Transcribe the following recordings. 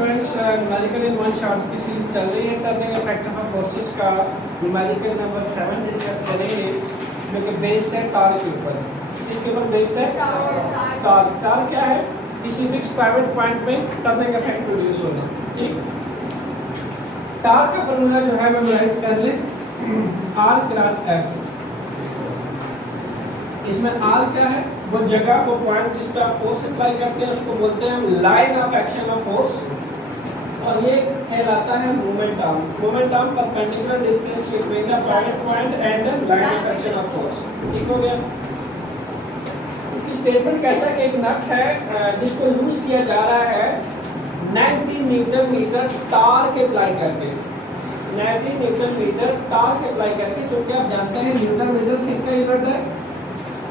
Students numerical in one shots की series चल रही है। टर्निंग इफेक्ट ऑफ फोर्सेस का न्यूमेरिकल नंबर 7 डिस्कस करेंगे, जो कि बेस्ड है टार के ऊपर। इसके ऊपर बेस्ड है टार। टार क्या है? किसी फिक्स प्राइवेट पॉइंट पे टर्निंग इफेक्ट प्रोड्यूस होना। ठीक, टार का फॉर्मूला जो है मेमोराइज कर ले, आर क्रॉस एफ। इसमें आर क्या है? वो जगह, वो पॉइंट जिस पे आप फोर्स अप्लाई करते हैं उसको बोलते हैं line of action of force, और ये कहलाता है moment arm. Moment arm perpendicular distance between the private point and the line of action of force. ठीक हो गया। इसकी स्टेटमेंट कहता है कि एक नट है जिसको लूज किया जा रहा है 90 न्यूटन मीटर टार के अप्लाई करके। 90 न्यूटन मीटर टार के अप्लाई करके, जो कि आप जानते हैं न्यूटन मीटर किसका यूनिट है?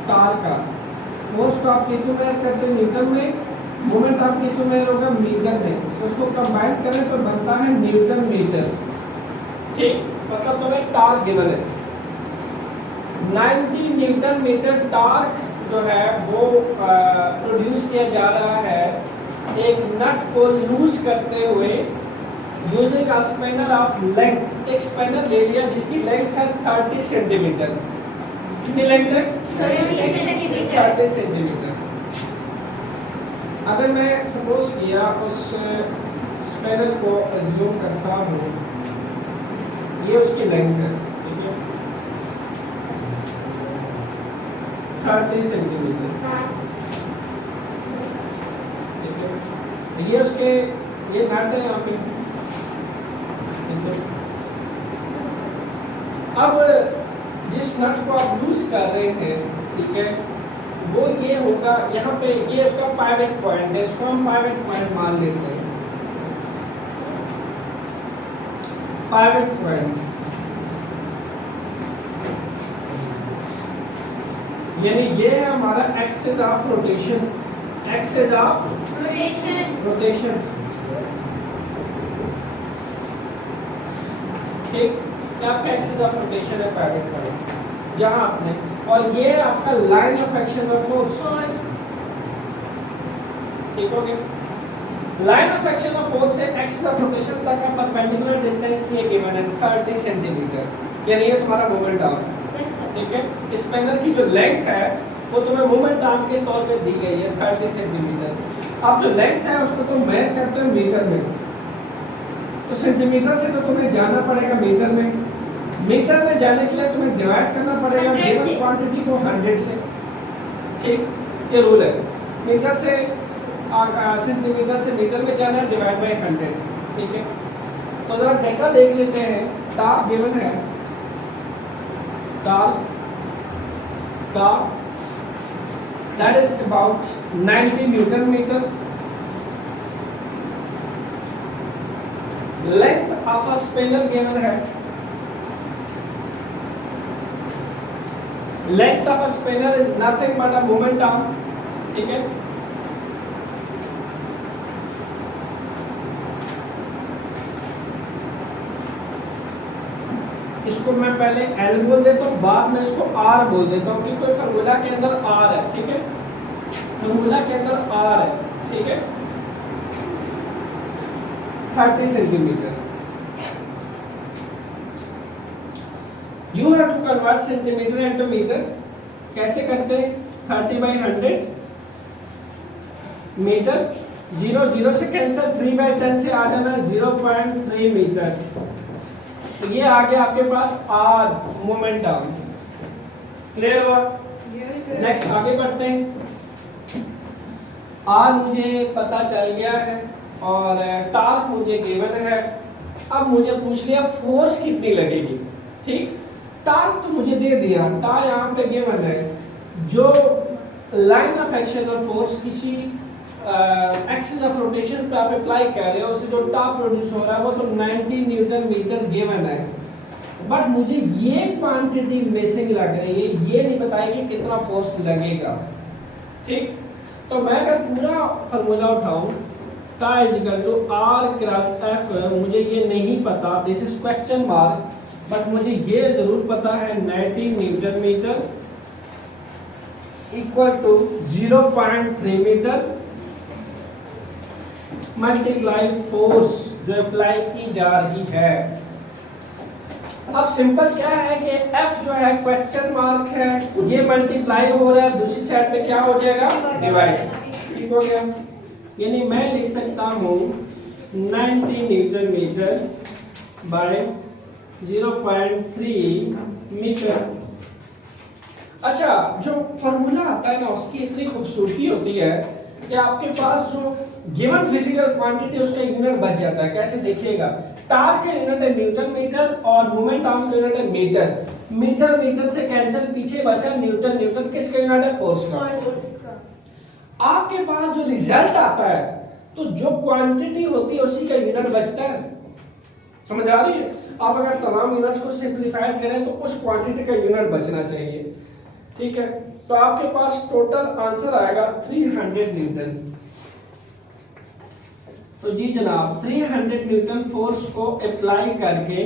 टार का। फोर्स को आप किस में मेजर करते हैं? न्यूटन में। मोमेंट आप किस में मेजर होगा? मीटर में। तो उसको कंबाइन करें तो बनता है न्यूटन मीटर। ठीक, मतलब तुम्हें टार्क गिवन है 90 न्यूटन मीटर। टार्क जो है वो प्रोड्यूस किया जा रहा है एक नट को लूज करते हुए using a spanner of length. एक स्पैनर ले लिया जिसकी लेंथ है 30 सेंटीमीटर। कितनी लेंथ है? 30 सेंटीमीटर। अगर मैं सपोज किया उस स्पैनर को अज्यूम करता हूँ, ये उसकी लेंथ है, ठीक है, 30 सेंटीमीटर। ठीक है, ये उसके ये नट है यहाँ पे। ठीक है, अब जिस नट को आप लूज कर रहे हैं, ठीक है, वो ये होगा यहाँ पे, ये उसका पाइवट पॉइंट है। इसको हम पाइवट पॉइंट मान लेते हैं। पाइवट पॉइंट यानी ये है हमारा axis of rotation. Axis of rotation. ठीक, आपका एक्सिस ऑफ रोटेशन है पाइवट पॉइंट जहां आपने, और ये आपका line of action of force. ठीक हो गया। Line of action of force से एक्सिस ऑफ रोटेशन तक का परपेंडिकुलर डिस्टेंस ये गिवन है 30 सेंटीमीटर। यानी ये तुम्हारा मोमेंट आर्म है। ठीक है, स्पैनर की जो लेंथ है वो तुम्हें मोमेंट आर्म के तौर पे दी गई है 30 सेंटीमीटर। अब जो लेंथ है उसको तुम मेजर करते हो मीटर में, तो सेंटीमीटर से तो तुम्हें जाना पड़ेगा मीटर में। मीटर में जाने के लिए तुम्हें डिवाइड करना पड़ेगा गिवन क्वांटिटी को 100 से। ठीक, ये रूल है। मीटर से सेंटीमीटर से मीटर में जाना है, डिवाइड बाय 100। ठीक है, तो जरा डेटा देख लेते हैं। टार गिवन है, torque that is about 90 newton metre. Length of a spanner given है, length of a spanner is nothing but a moment arm. ठीक है, इसको मैं पहले L बोल देता हूँ, बाद में इसको R बोल देता हूँ, क्योंकि फॉर्मूला के अंदर R है। ठीक है, फॉर्मूला के अंदर R है। ठीक है, 30 centimetre. You have to convert centimetre into metre. कैसे करते हैं? 30/100 मीटर। 0 से कैंसिल, 3/10 से आ जाना 0.3 मीटर। तो ये आ गया आपके पास आर, मोमेंट आर्म। क्लियर हुआ? नेक्स्ट आगे बढ़ते हैं। आर मुझे पता चल गया है और टार्क मुझे गिवन है। अब मुझे पूछ लिया फोर्स कितनी लगेगी। ठीक, टार्क तो मुझे दे दिया, टार यहाँ पे गिवन है। जो line of action of force किसी एक्सिस ऑफ रोटेशन पे आप अप्लाई कर रहे हो, उससे जो टार्क प्रोड्यूस हो रहा है वो तो 90 न्यूटन मीटर गिवन है। बट मुझे ये क्वांटिटी मिसिंग लग रही है, ये नहीं बताएगी कितना फोर्स लगेगा। ठीक, तो मैं अगर पूरा फार्मूला उठाऊं, tau equal to R cross F, मुझे ये नहीं पता, this is question mark, but मुझे ये जरूर पता है 90 newton metre equal to 0.3 metre multiply force जो अप्लाई की जा रही है। अब सिंपल क्या है कि F जो है क्वेश्चन मार्क है, ये मल्टीप्लाई हो रहा है, दूसरी साइड पे क्या हो जाएगा, डिवाइड। ठीक हो गया, यानी मैं लिख सकता हूँ 90 न्यूटन मीटर बाय 0.3 मीटर। अच्छा, जो फॉर्मूला आता है ना उसकी इतनी खूबसूरती होती है कि आपके पास जो गिवन फिजिकल क्वांटिटी उसका यूनिट बच जाता है। कैसे देखिएगा, टार्क का यूनिट है न्यूटन मीटर और मोमेंट आर्म का यूनिट है मीटर। मीटर मीटर से कैंसिल, पीछे बचा न्यूटन। न्यूटन किसका यूनिट है, फोर्स का। आपके पास जो रिजल्ट आता है तो जो क्वांटिटी होती है उसी का यूनिट बचता है। समझ आ रही है? आप अगर तमाम यूनिट्स को सिंपलीफाइड करें तो उस क्वांटिटी का यूनिट बचना चाहिए। ठीक है, तो आपके पास टोटल आंसर आएगा 300 न्यूटन। तो जी जनाब 300 न्यूटन फोर्स को अप्लाई करके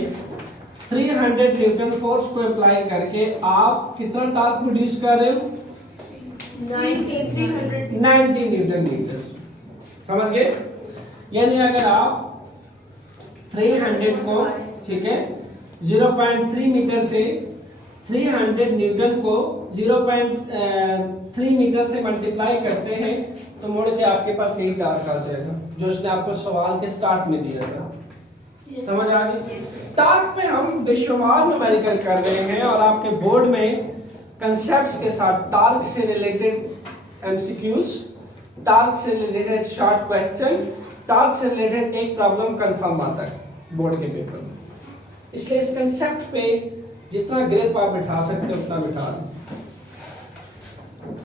300 न्यूटन फोर्स को अप्लाई करके आप कितना टॉर्क प्रोड्यूस कर रहे हो, 90 न्यूटन मीटर। समझ गए? यानी अगर आप 300 को, ठीक है, 0.3 मीटर से 300 न्यूटन को 0.3 मीटर से मल्टीप्लाई करते हैं तो मुड़ के आपके पास यही टॉर्क आ जाएगा जो उसने आपको सवाल के स्टार्ट में दिया था। समझ आ गई? टॉर्क पे हम बेशुमार न्यूमेरिकल कर रहे हैं और आपके बोर्ड में कंसेप्ट्स के साथ टॉर्क से रिलेटेड एमसीक्यूज, टॉर्क से रिलेटेड शॉर्ट क्वेश्चन, टॉर्क से रिलेटेड एक प्रॉब्लम कंफर्म आता है बोर्ड के पेपर में। इसलिए इस कंसेप्ट पे जितना ग्रिप आप बिठा सकते हो उतना बिठा दें।